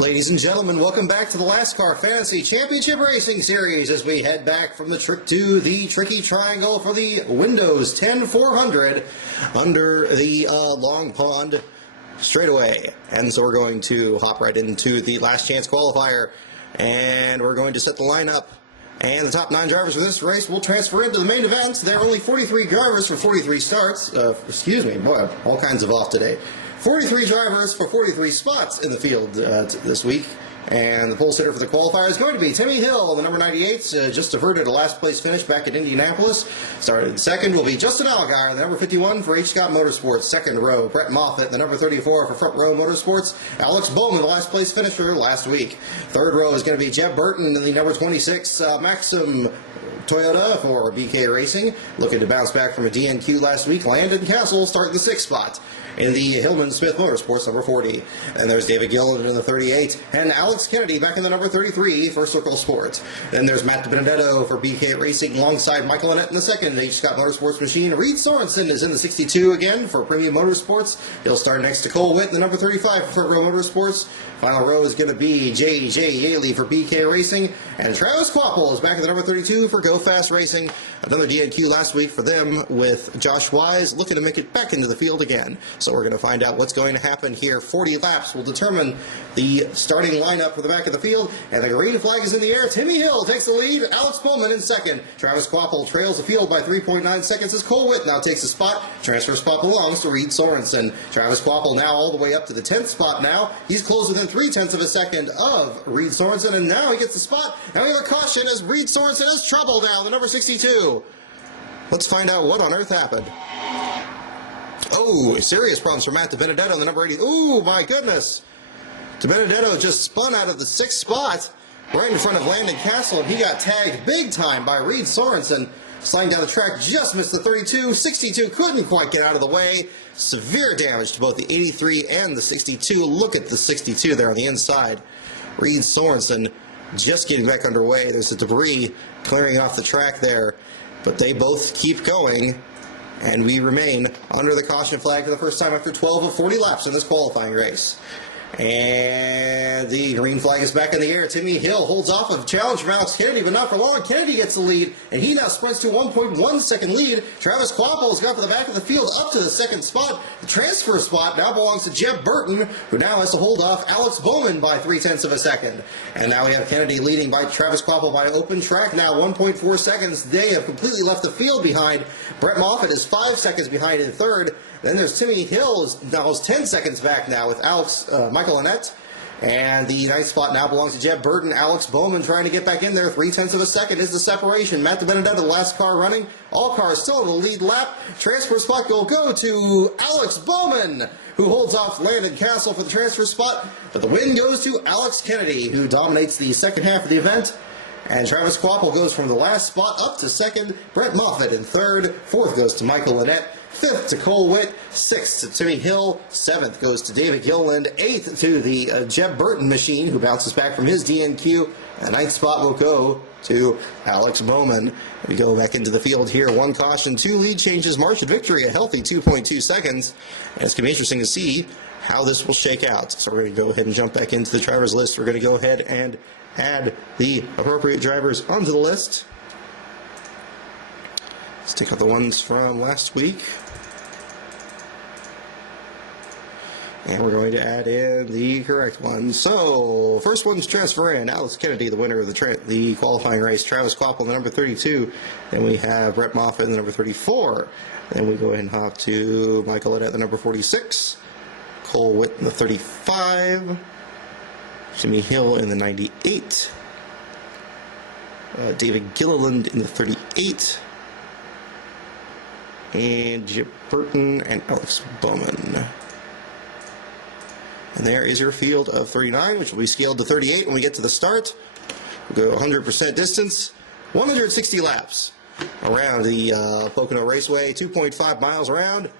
Ladies and gentlemen, welcome back to the LASTCAR Fantasy Championship Racing Series as we head back from the tricky triangle for the Windows 10 400 under the Long Pond straightaway. And so we're going to hop right into the last chance qualifier, and we're going to set the lineup. And the top 9 drivers for this race will transfer into the main event. There are only 43 drivers for 43 starts. Excuse me, boy, all kinds of off today. 43 drivers for 43 spots in the field this week. And the pole sitter for the qualifier is going to be Timmy Hill, the number 98, just diverted a last place finish back at Indianapolis. Started second will be Justin Allgaier, the number 51 for H. Scott Motorsports. Second row, Brett Moffitt, the number 34 for Front Row Motorsports. Alex Bowman, the last place finisher last week. Third row is going to be Jeb Burton, the number 26 Maxim Toyota for BK Racing, looking to bounce back from a DNQ last week. Landon Castle starting the 6th spot in the Hillman Smith Motorsports number 40. And there's David Gilliland in the 38, and Alex Kennedy back in the number 33 for Circle Sports. Then there's Matt DiBenedetto for BK Racing alongside Michael Annett in the 2nd H. Scott Motorsports machine. Reed Sorensen is in the 62 again for Premium Motorsports. He'll start next to Cole Witt in the number 35 for Front Row Motorsports. Final row is going to be J.J. Yaley for BK Racing, and Travis Quapple is back in the number 32 for Go Fast Racing. Another DNQ last week for them with Josh Wise looking to make it back into the field again. So we're going to find out what's going to happen here. 40 laps will determine the starting lineup for the back of the field, and the green flag is in the air. Timmy Hill takes the lead, Alex Bowman in 2nd. Travis Quapple trails the field by 3.9 seconds as Cole Witt now takes the spot. Transfer spot belongs to Reed Sorensen. Travis Quapple now all the way up to the 10th spot now. He's close within 0.3 of a second of Reed Sorensen, and now he gets the spot. Now we have a caution as Reed Sorensen has trouble now, the number 62. Let's find out what on earth happened. Oh, serious problems for Matt DiBenedetto, the number 80. Ooh, my goodness. DiBenedetto just spun out of the 6th spot right in front of Landon Castle, and he got tagged big time by Reed Sorensen. Sliding down the track, just missed the 32. 62 couldn't quite get out of the way. Severe damage to both the 83 and the 62. Look at the 62 there on the inside. Reed Sorensen just getting back underway. There's the debris clearing off the track there, but they both keep going, and we remain under the caution flag for the first time after 12 of 40 laps in this qualifying race. And the green flag is back in the air. Timmy Hill holds off of challenge from Alex Kennedy, but not for long. Kennedy gets the lead, and he now sprints to a 1.1 second lead. Travis Quapple has got to the back of the field up to the 2nd spot. The transfer spot now belongs to Jeb Burton, who now has to hold off Alex Bowman by 0.3 of a second. And now we have Kennedy leading by Travis Quapple by open track now, 1.4 seconds. They have completely left the field behind. Brett Moffitt is 5 seconds behind in 3rd. Then there's Timmy Hill, now is 10 seconds back now with Michael Annett. And the 9th spot now belongs to Jeb Burton. Alex Bowman trying to get back in there. 0.3 of a second is the separation. Matt DiBenedetto, the last car running. All cars still in the lead lap. Transfer spot will go to Alex Bowman, who holds off Landon Castle for the transfer spot. But the win goes to Alex Kennedy, who dominates the second half of the event. And Travis Quapple goes from the last spot up to 2nd. Brett Moffitt in 3rd. 4th goes to Michael Annett. 5th to Cole Witt, 6th to Timmy Hill, 7th goes to David Gilliland, 8th to the Jeb Burton machine, who bounces back from his DNQ, and the 9th spot will go to Alex Bowman. We go back into the field here, 1 caution, 2 lead changes, margin of victory, a healthy 2.2 seconds, and it's going to be interesting to see how this will shake out. So we're going to go ahead and jump back into the drivers list. We're going to go ahead and add the appropriate drivers onto the list. Let's take out the ones from last week. And we're going to add in the correct ones. So, first one's transfer in. Alex Kennedy, the winner of the qualifying race. Travis Quapple, the number 32. Then we have Brett Moffitt, the number 34. Then we go ahead and hop to Michael Annett, the number 46. Cole Witt in the 35. Timmy Hill in the 98. David Gilliland in the 38. And Jeb Burton and Alex Bowman. And there is your field of 39, which will be scaled to 38 when we get to the start. We'll go 100% distance, 160 laps around the Pocono Raceway, 2.5 miles around.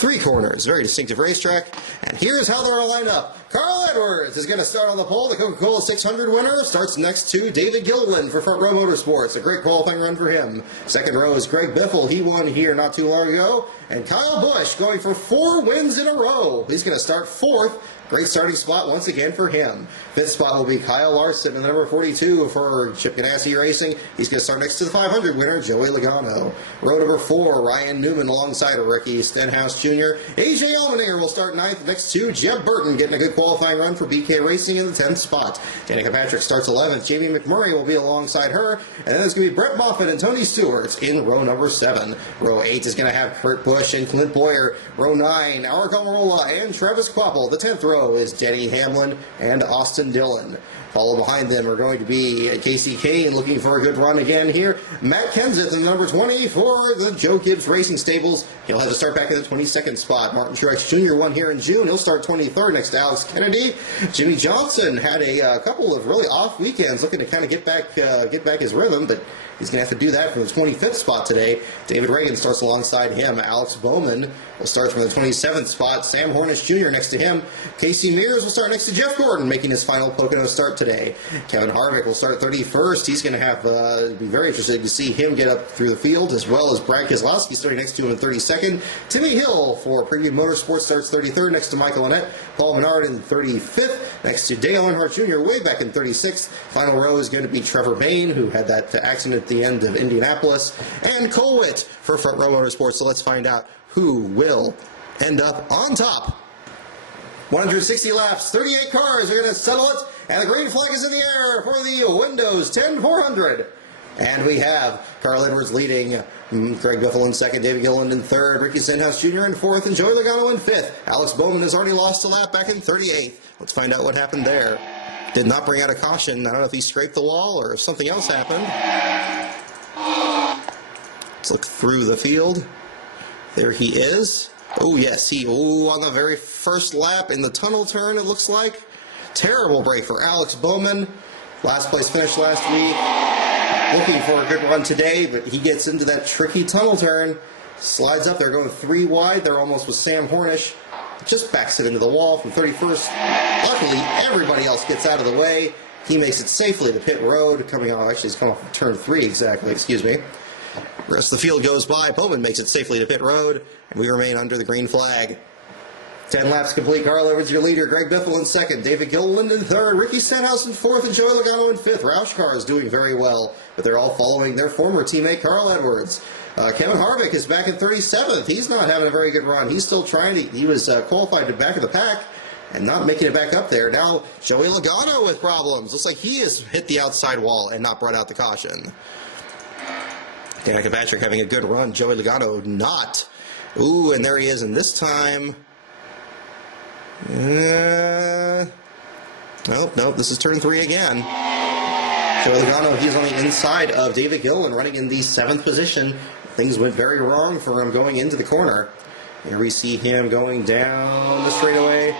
3 corners. Very distinctive racetrack. And here's how they're lined up. Carl Edwards is going to start on the pole. The Coca-Cola 600 winner starts next to David Gilliland for Front Row Motorsports. A great qualifying run for him. Second row is Greg Biffle. He won here not too long ago. And Kyle Busch going for 4 wins in a row. He's going to start 4th. Great starting spot once again for him. 5th spot will be Kyle Larson in the number 42 for Chip Ganassi Racing. He's going to start next to the 500 winner, Joey Logano. Row number 4, Ryan Newman alongside Ricky Stenhouse Jr. AJ Allmendinger will start 9th next to Jeb Burton, getting a good qualifying run for BK Racing in the 10th spot. Danica Patrick starts 11th. Jamie McMurray will be alongside her. And then there's going to be Brett Moffitt and Tony Stewart in row number 7. Row 8 is going to have Kurt Busch and Clint Boyer. Row 9, Eric Almirola and Travis Kvapil. The 10th row is Denny Hamlin and Austin Dillon. Followed behind them are going to be Casey Kane looking for a good run again here. Matt Kenseth in number 20 for the Joe Gibbs Racing Stables. He'll have to start back in the 22nd spot. Martin Truex Jr. won here in June. He'll start 23rd next to Alex Kennedy. Jimmy Johnson had a couple of really off weekends looking to kind of get back his rhythm, but he's going to have to do that from the 25th spot today. David Reagan starts alongside him. Alex Bowman will start from the 27th spot. Sam Hornish Jr. next to him. Casey Mears will start next to Jeff Gordon, making his final Pocono start today. Kevin Harvick will start 31st. He's going to have be very interesting to see him get up through the field, as well as Brad Keselowski starting next to him in 32nd. Timmy Hill for Premium Motorsports starts 33rd next to Michael Annett. Paul Menard in 35th next to Dale Earnhardt Jr. way back in 36th. Final row is going to be Trevor Bayne, who had that accident at the end of Indianapolis, and Cole Witt for Front Row Motorsports. So let's find out who will end up on top. 160 laps, 38 cars are going to settle it, and the green flag is in the air for the Windows 10 400. And we have Carl Edwards leading, Greg Biffle in 2nd, David Gilliland in 3rd, Ricky Stenhouse Jr. in 4th, and Joey Logano in 5th. Alex Bowman has already lost a lap back in 38th. Let's find out what happened there. Did not bring out a caution. I don't know if he scraped the wall or if something else happened. Let's look through the field. There he is. Oh, yes, on the very first lap in the tunnel turn, it looks like. Terrible break for Alex Bowman. Last place finish last week. Looking for a good run today, but he gets into that tricky tunnel turn. Slides up there, going 3 wide. They're almost with Sam Hornish. Just backs it into the wall from 31st. Luckily, everybody else gets out of the way. He makes it safely to pit road. Coming off, actually, he's coming off of turn 3 exactly, excuse me. The rest of the field goes by. Bowman makes it safely to pit road, and we remain under the green flag. 10 laps complete. Carl Edwards, your leader. Greg Biffle in 2nd. David Gilliland in 3rd. Ricky Stenhouse in 4th. And Joey Logano in 5th. Roush Car is doing very well, but they're all following their former teammate, Carl Edwards. Kevin Harvick is back in 37th. He's not having a very good run. He's still trying to... He was qualified to back of the pack and not making it back up there. Now, Joey Logano with problems. Looks like he has hit the outside wall and not brought out the caution. Danica Patrick having a good run. Joey Logano not. Ooh, and there he is. And this time... Nope, this is turn 3 again. Joey Logano, he's on the inside of David Gilliland, running in the 7th position. Things went very wrong for him going into the corner. Here we see him going down the straightaway.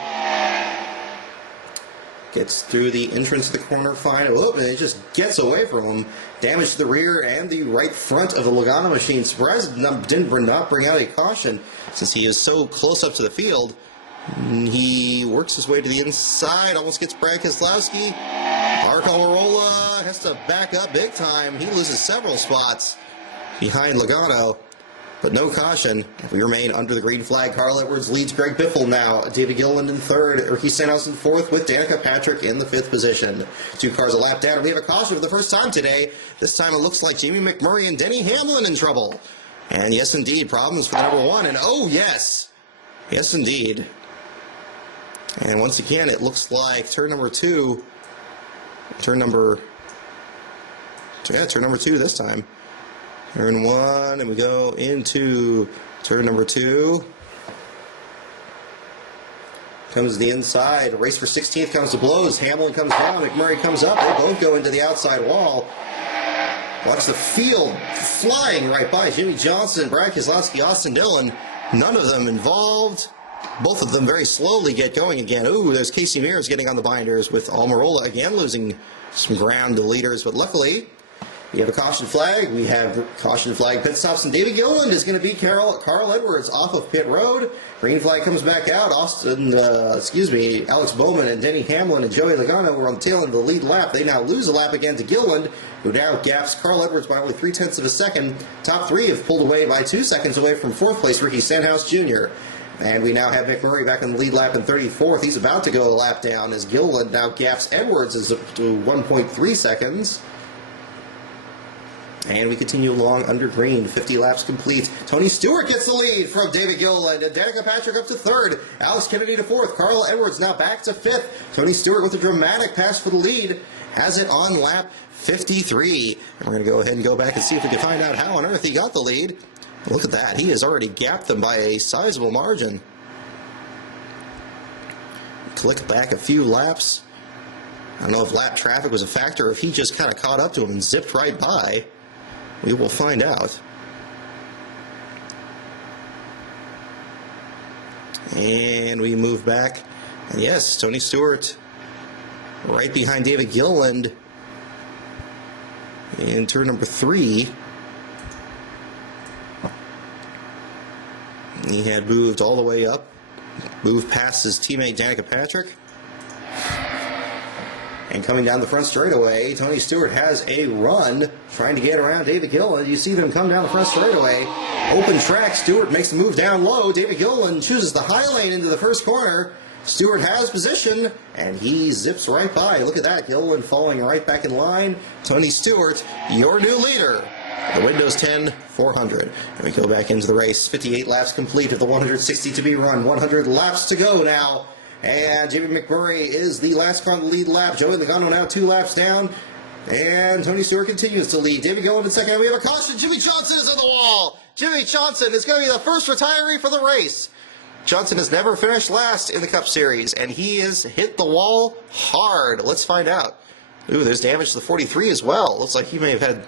Gets through the entrance of the corner fine. Oh, and it just gets away from him. Damage to the rear and the right front of the Logano machine. Surprised did not bring out a caution since he is so close up to the field. He works his way to the inside, almost gets Brad Keselowski. Mark Almirola has to back up big time. He loses several spots behind Logano, but no caution. We remain under the green flag. Carl Edwards leads Greg Biffle now. David Gilliland in 3rd. Ricky Stenhouse in 4th with Danica Patrick in the 5th position. 2 cars a lap down, and we have a caution for the first time today. This time it looks like Jamie McMurray and Denny Hamlin in trouble. And yes, indeed, problems for the number 1. And oh, yes. Yes, indeed. And once again, it looks like turn number 2 this time. Turn 1, and we go into turn number 2. Comes to the inside. Race for 16th comes to blows. Hamlin comes down. McMurray comes up. They both go into the outside wall. Watch the field flying right by Jimmy Johnson, Brad Keselowski, Austin Dillon. None of them involved. Both of them very slowly get going again. Ooh, there's Casey Mears getting on the binders with Almirola again losing some ground to leaders. But luckily, We have a caution flag. We have caution flag pit stops, and David Gilliland is going to beat Carl Edwards off of pit road. Green flag comes back out. Alex Bowman and Denny Hamlin and Joey Logano were on the tail end of the lead lap. They now lose a lap again to Gilliland, who now gaps Carl Edwards by only 0.3 of a second. Top three have pulled away by 2 seconds away from fourth place, Ricky Stenhouse Jr. And we now have McMurray back in the lead lap in 34th. He's about to go a lap down as Gilliland now gaps Edwards to 1.3 seconds. And we continue along under green, 50 laps complete. Tony Stewart gets the lead from David Gilliland, and Danica Patrick up to third. Alex Kennedy to fourth. Carl Edwards now back to fifth. Tony Stewart with a dramatic pass for the lead has it on lap 53. And we're going to go ahead and go back and see if we can find out how on earth he got the lead. Look at that. He has already gapped them by a sizable margin. Click back a few laps. I don't know if lap traffic was a factor or if he just kind of caught up to him and zipped right by. We will find out. And we move back. And yes, Tony Stewart right behind David Gilliland in turn number 3. He had moved all the way up, moved past his teammate Danica Patrick. And coming down the front straightaway, Tony Stewart has a run trying to get around David Gilliland. You see them come down the front straightaway. Open track, Stewart makes the move down low. David Gilliland chooses the high lane into the first corner. Stewart has position, and he zips right by. Look at that, Gilliland falling right back in line. Tony Stewart, your new leader. The Windows 10 400. And we go back into the race. 58 laps complete of the 160 to be run. 100 laps to go now. And Jimmy McMurray is the last car on the lead lap. Joey Logano now 2 laps down. And Tony Stewart continues to lead. David Gilliland in second. And we have a caution. Jimmy Johnson is on the wall. Jimmy Johnson is going to be the first retiree for the race. Johnson has never finished last in the Cup Series, and he has hit the wall hard. Let's find out. Ooh, there's damage to the 43 as well. Looks like he may have had...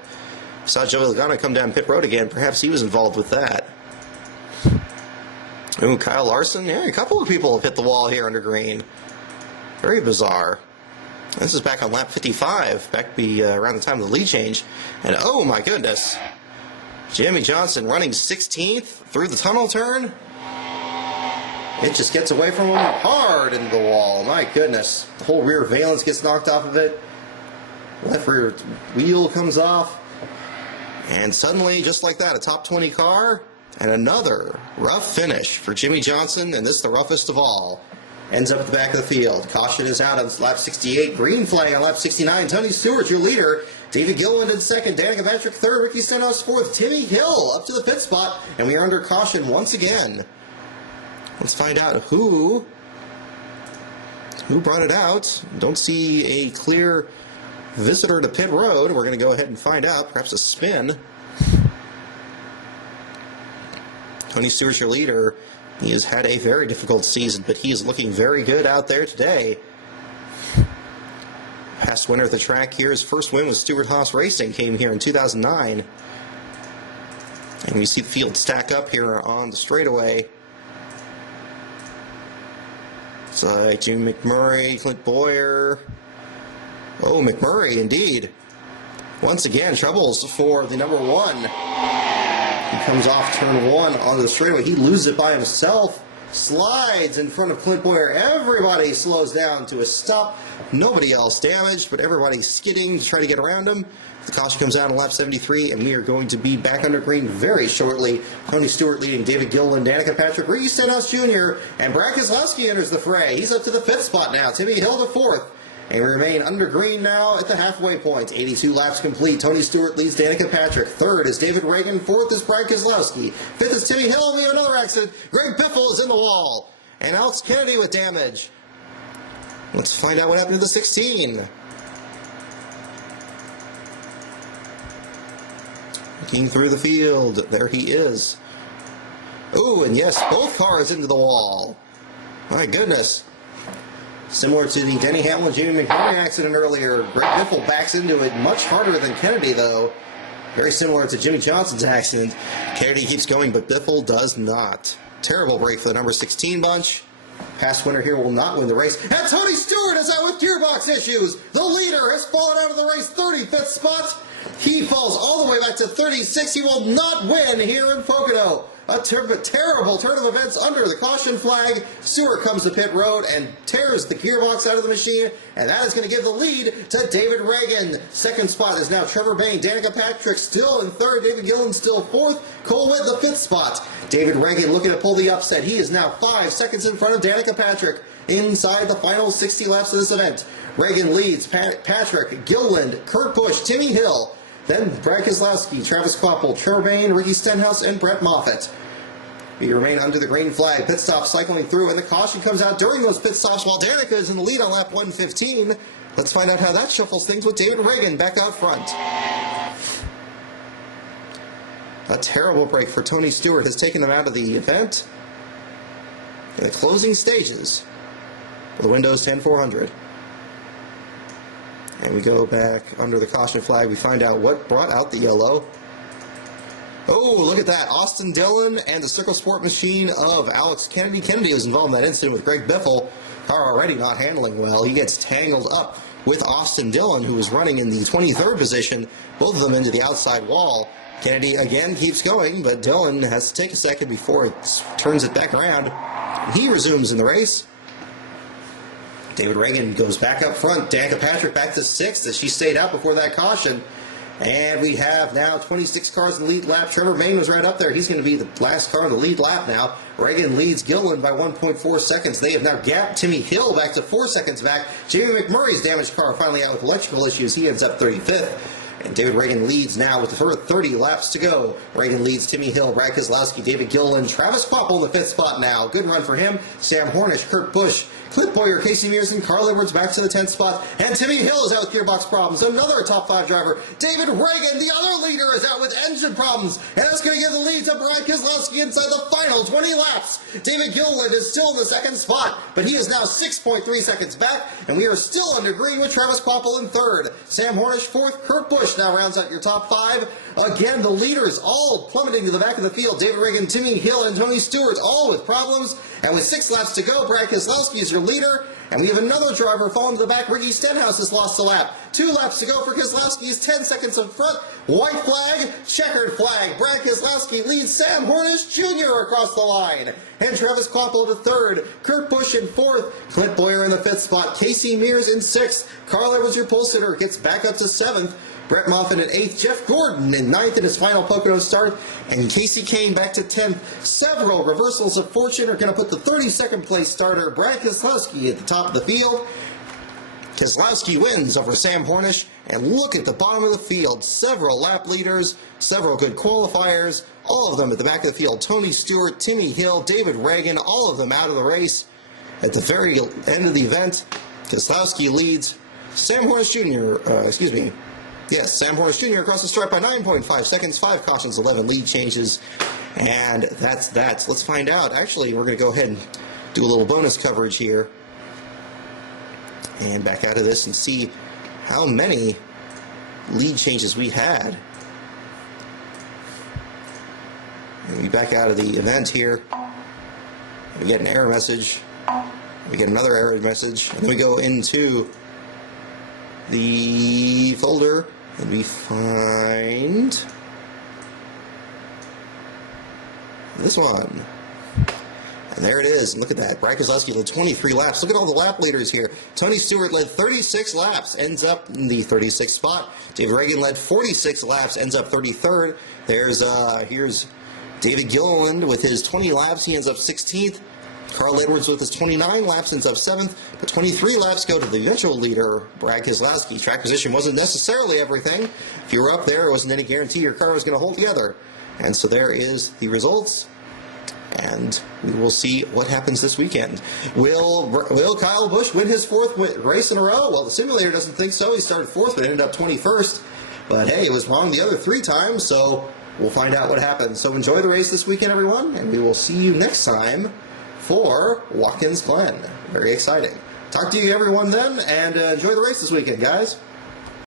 Saw Joey Logano come down pit road again. Perhaps he was involved with that. Ooh, Kyle Larson. Yeah, a couple of people have hit the wall here under green. Very bizarre. This is back on lap 55, back around the time of the lead change. And oh my goodness, Jimmy Johnson running 16th through the tunnel turn. It just gets away from him hard into the wall. My goodness. The whole rear valence gets knocked off of it. Left rear wheel comes off. And suddenly, just like that, a top 20 car and another rough finish for Jimmy Johnson, and this the roughest of all. Ends up at the back of the field. Caution is out on lap 68. Green flag on lap 69. Tony Stewart, your leader. David Gilliland in second. Danica Patrick third. Ricky Stenhouse fourth. Timmy Hill up to the pit spot. And we are under caution once again. Let's find out who brought it out. Don't see a clear visitor to pit road. We're going to go ahead and find out. Perhaps a spin. Tony Stewart, your leader. He has had a very difficult season, but he is looking very good out there today. Past winner of the track here, his first win was Stewart Haas Racing, came here in 2009. And we see the field stack up here on the straightaway. It's like Jimmy McMurray, Clint Boyer. Oh, McMurray, indeed. Once again, troubles for the number 1. He comes off turn 1 onto the straightaway. He loses it by himself. Slides in front of Clint Boyer. Everybody slows down to a stop. Nobody else damaged, but everybody's skidding to try to get around him. The caution comes out on lap 73, and we are going to be back under green very shortly. Tony Stewart leading David Gilliland, Danica Patrick, Ricky Stenhouse Jr., and Brad Keselowski enters the fray. He's up to the 5th spot now. Timmy Hill to 4th. And we remain under green now at the halfway point. 82 laps complete. Tony Stewart leads Danica Patrick. 3rd is David Reagan. 4th is Brad Keselowski. 5th is Timmy Hill. We have another accident. Greg Biffle is in the wall. And Alex Kennedy with damage. Let's find out what happened to the 16. Looking through the field. There he is. Oh, and yes, both cars into the wall. My goodness. Similar to the Denny Hamlin, Jamie McMurray accident earlier, Greg Biffle backs into it much harder than Kennedy, though. Very similar to Jimmy Johnson's accident. Kennedy keeps going, but Biffle does not. Terrible break for the number 16 bunch. Past winner here will not win the race. And Tony Stewart is out with gearbox issues. The leader has fallen out of the race, 35th spot. He falls all the way back to 36. He will not win here in Pocono. A terrible turn of events under the caution flag. Stewart comes to pit road and tears the gearbox out of the machine, and that is going to give the lead to David Reagan. Second spot is now Trevor Bayne. Danica Patrick still in third. David Gillen still fourth. Cole Witt the fifth spot. David Reagan looking to pull the upset. He is now 5 seconds in front of Danica Patrick inside the final 60 laps of this event. Reagan leads Patrick, Gilliland, Kurt Busch, Timmy Hill. Then Brad Keselowski, Travis Kvapil, Trevor Bayne, Ricky Stenhouse, and Brett Moffitt. We remain under the green flag. Pit stop cycling through, and the caution comes out during those pit stops while Danica is in the lead on lap 115. Let's find out how that shuffles things with David Reagan back out front. A terrible break for Tony Stewart has taken them out of the event in the closing stages for the Windows 10 400. And we go back under the caution flag. We find out what brought out the yellow. Oh, look at that. Austin Dillon and the Circle Sport machine of Alex Kennedy. Kennedy was involved in that incident with Greg Biffle. Car already not handling well. He gets tangled up with Austin Dillon, who was running in the 23rd position, both of them into the outside wall. Kennedy again keeps going, but Dillon has to take a second before it turns it back around. He resumes in the race. David Reagan goes back up front. Danica Patrick back to 6th as she stayed out before that caution. And we have now 26 cars in the lead lap. Trevor Bayne was right up there. He's going to be the last car in the lead lap now. Reagan leads Gilliland by 1.4 seconds. They have now gapped Timmy Hill back to 4 seconds back. Jamie McMurray's damaged car finally out with electrical issues. He ends up 35th. And David Reagan leads now with 30 laps to go. Reagan leads Timmy Hill, Brad Keselowski, David Gilliland, Travis Kvapil in the 5th spot now. Good run for him. Sam Hornish, Kurt Busch, Clint Boyer, Casey Mears, and Carl Edwards back to the 10th spot. And Timmy Hill is out with gearbox problems. Another top 5 driver. David Reagan, the other leader, is out with engine problems. And that's going to give the lead to Brad Keselowski inside the final 20 laps. David Gilliland is still in the 2nd spot, but he is now 6.3 seconds back. And we are still under green with Travis Kvapil in 3rd. Sam Hornish 4th. Kurt Busch now rounds out your top 5. Again, the leaders all plummeting to the back of the field. David Reagan, Timmy Hill, and Tony Stewart all with problems. And with 6 laps to go, Brad Keselowski is your leader. And we have another driver falling to the back. Ricky Stenhouse has lost a lap. 2 laps to go for Keselowski. He's 10 seconds in front. White flag, checkered flag. Brad Keselowski leads Sam Hornish Jr. across the line. And Travis Kvapil to 3rd. Kurt Busch in 4th. Clint Boyer in the 5th spot. Casey Mears in 6th. Carl Edwards, your pole sitter, gets back up to 7th. Brett Moffitt in 8th, Jeff Gordon in 9th in his final Pocono start, and Casey Kane back to 10th. Several reversals of fortune are going to put the 32nd place starter, Brad Keselowski, at the top of the field. Keselowski wins over Sam Hornish, and look at the bottom of the field. Several lap leaders, several good qualifiers, all of them at the back of the field. Tony Stewart, Timmy Hill, David Reagan, all of them out of the race. At the very end of the event, Keselowski leads Sam Hornish Jr., Yes, Sam Hornish Jr. across the stripe by 9.5 seconds, 5 cautions, 11 lead changes, and that's that. Let's find out. Actually, we're going to go ahead and do a little bonus coverage here and back out of this and see how many lead changes we had. And we back out of the event here. We get an error message. We get another error message, and then we go into the folder and we find this one. And there it is. And look at that. Brad Keselowski led 23 laps. Look at all the lap leaders here. Tony Stewart led 36 laps, ends up in the 36th spot. David Reagan led 46 laps, ends up 33rd. Here's David Gilliland with his 20 laps. He ends up 16th. Carl Edwards with his 29 laps ends up 7th, but 23 laps go to the eventual leader, Brad Keselowski. Track position wasn't necessarily everything. If you were up there, it wasn't any guarantee your car was going to hold together. And so there is the results, and we will see what happens this weekend. Will Kyle Busch win his 4th race in a row? Well, the simulator doesn't think so. He started 4th, but ended up 21st. But hey, it was wrong the other 3 times, so we'll find out what happens. So enjoy the race this weekend, everyone, and we will see you next time for Watkins Glen. Very exciting. Talk to you everyone then, and enjoy the race this weekend, guys.